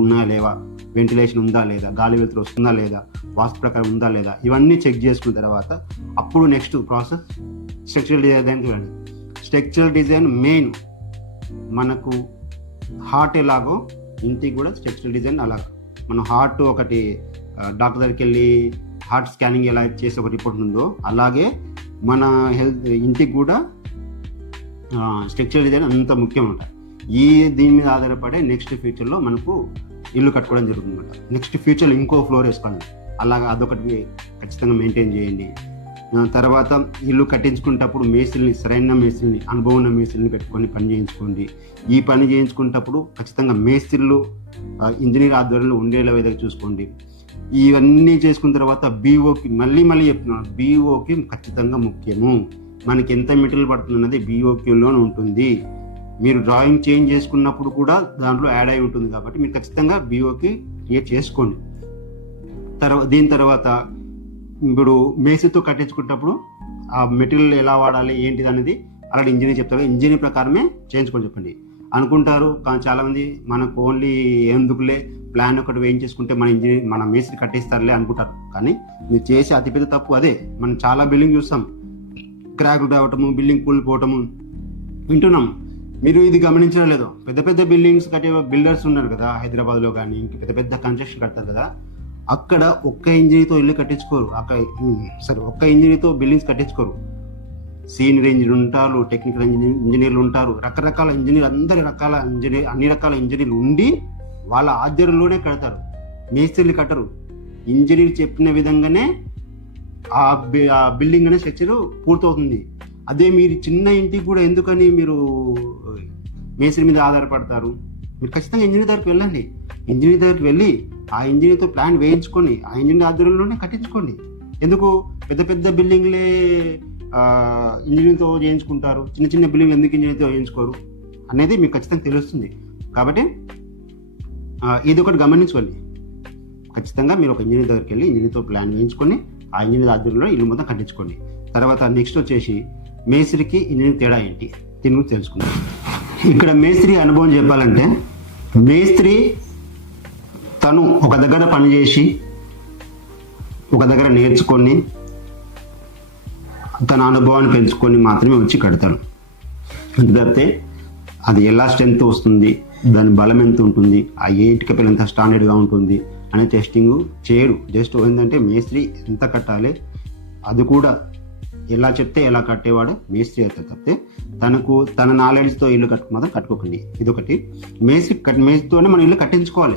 ఉన్నాయా లేవా, వెంటిలేషన్ ఉందా లేదా, గాలి వెలుతురు వస్తుందా లేదా, వాస్తు ప్రకారం ఉందా లేదా, ఇవన్నీ చెక్ చేసుకున్న తర్వాత అప్పుడు నెక్స్ట్ ప్రాసెస్ స్ట్రక్చరల్ డిజైన్కి వెళ్ళండి. Structural design main. మనకు హార్ట్ ఎలాగో ఇంటికి కూడా స్ట్రక్చరల్ డిజైన్ అలా. మనం హార్ట్ ఒకటి డాక్టర్ దగ్గరికి వెళ్ళి హార్ట్ స్కానింగ్ ఎలా చేసి ఒక రిపోర్ట్ ఉందో అలాగే మన హెల్త్ ఇంటికి కూడా స్ట్రక్చరల్ డిజైన్ అంత ముఖ్యం అన్నమాట. దీని మీద ఆధారపడే నెక్స్ట్ ఫ్యూచర్లో మనకు ఇల్లు కట్టుకోవడం జరుగుతుంది అనమాట. నెక్స్ట్ ఫ్యూచర్లో ఇంకో ఫ్లోర్ వేసుకోండి, అలాగా అదొకటి ఖచ్చితంగా మెయింటైన్ చేయండి. తర్వాత ఇల్లు కట్టించుకునేటప్పుడు సరైన మేస్త్రిని, అనుభవం ఉన్న మేస్త్రిని పెట్టుకొని పని చేయించుకోండి. ఈ పని చేయించుకునేటప్పుడు ఖచ్చితంగా మేస్త్రిలు ఇంజనీర్ ఆధ్వర్యంలో ఉండేలా విధంగా చూసుకోండి. ఇవన్నీ చేసుకున్న తర్వాత బీఓకి మళ్ళీ చెప్తున్నాను, బీఓకి ఖచ్చితంగా ముఖ్యము. మనకి ఎంత మెటీరియల్ పడుతుంది అన్నది బీఓక్యూలోనే ఉంటుంది. మీరు డ్రాయింగ్ చేంజ్ చేసుకున్నప్పుడు కూడా దాంట్లో యాడ్ అయి ఉంటుంది కాబట్టి మీరు ఖచ్చితంగా బీఓకి క్రియేట్ చేసుకోండి. దీని తర్వాత ఇప్పుడు మేస్త్రితో కట్టించుకున్నప్పుడు ఆ మెటీరియల్ ఎలా వాడాలి ఏంటిది అనేది అలాంటి ఇంజనీర్ చెప్తారు. ఇంజనీర్ ప్రకారమే చేయించుకొని చెప్పండి అనుకుంటారు. కానీ చాలామంది మనకు ఓన్లీ ఎందుకులే ప్లాన్ ఒకటి వేయించేసుకుంటే మన మేస్త్రి కట్టిస్తారులే అనుకుంటారు. కానీ మీరు చేసే అతిపెద్ద తప్పు అదే. మనం చాలా బిల్డింగ్ చూస్తాం, క్రాకులు రావటము, బిల్డింగ్ కూలిపోవటము వింటున్నాం. మీరు ఇది గమనించడం లేదు, పెద్ద పెద్ద బిల్డింగ్స్ కట్టే బిల్డర్స్ ఉన్నారు కదా హైదరాబాద్లో కానీ ఇంక పెద్ద పెద్ద కన్స్ట్రక్షన్ కడతారు కదా, అక్కడ ఒక్క ఇంజనీర్తో ఇల్లు కట్టించుకోరు. ఒక్క ఇంజనీర్తో బిల్డింగ్స్ కట్టించుకోరు. సీనియర్ ఇంజనీర్ ఉంటారు, టెక్నికల్ ఇంజనీర్లు ఉంటారు, రకరకాల ఇంజనీర్, అన్ని రకాల ఇంజనీర్లు ఉండి వాళ్ళ ఆధ్వర్యంలోనే కడతారు. మేస్త్రీలు కట్టరు. ఇంజనీర్ చెప్పిన విధంగానే ఆ బిల్డింగ్ అనే స్ట్రక్చర్ పూర్తవుతుంది. అదే మీరు చిన్న ఇంటికి కూడా ఎందుకని మీరు మేస్త్రి మీద ఆధారపడతారు? మీరు ఖచ్చితంగా ఇంజనీర్ దగ్గరికి వెళ్ళండి. ఇంజనీర్ దగ్గరికి వెళ్ళి ఆ ఇంజనీర్తో ప్లాన్ వేయించుకొని ఆ ఇంజనీర్ ఆధ్వర్యంలోనే కట్టించుకోండి. ఎందుకు పెద్ద పెద్ద బిల్డింగ్లే ఇంజనీర్తో చేయించుకుంటారు, చిన్న చిన్న బిల్డింగ్లు ఎందుకు ఇంజనీర్తో చేయించుకోరు అనేది మీకు ఖచ్చితంగా తెలుస్తుంది. కాబట్టి ఇది ఒకటి గమనించుకోండి. ఖచ్చితంగా మీరు ఒక ఇంజనీర్ దగ్గరికి వెళ్ళి ఇంజనీర్తో ప్లాన్ వేయించుకొని ఆ ఇంజనీర్ ఆధ్వర్యంలో ఇల్లు మొత్తం కట్టించుకోండి. తర్వాత నెక్స్ట్ వచ్చేసి మేస్త్రికి ఇంజనీర్ తేడా ఏంటి దీని గురించి తెలుసుకుందాం. ఇక్కడ మేస్త్రి అనుభవం చెప్పాలంటే, మేస్త్రి తను ఒక దగ్గర పనిచేసి ఒక దగ్గర నేర్చుకొని తన అనుభవాన్ని పెంచుకొని మాత్రమే వచ్చి కడతాడు. అంతే అది ఎలా స్ట్రెంత్ వస్తుంది, దాని బలం ఎంత ఉంటుంది, ఆ ఇటుక పిల్ల ఎంత స్టాండర్డ్గా ఉంటుంది అనే టెస్టింగ్ చేయడు. జస్ట్ ఏంటంటే మేస్త్రి ఎంత కట్టాలి అది కూడా ఎలా చెప్తే ఎలా కట్టేవాడు మేస్త్రి అయితే తప్పితే తన నాలెడ్జ్తో ఇల్లు మాత్రం కట్టుకోకండి. ఇదొకటి. మేస్త్రితోనే మనం ఇల్లు కట్టించుకోవాలి.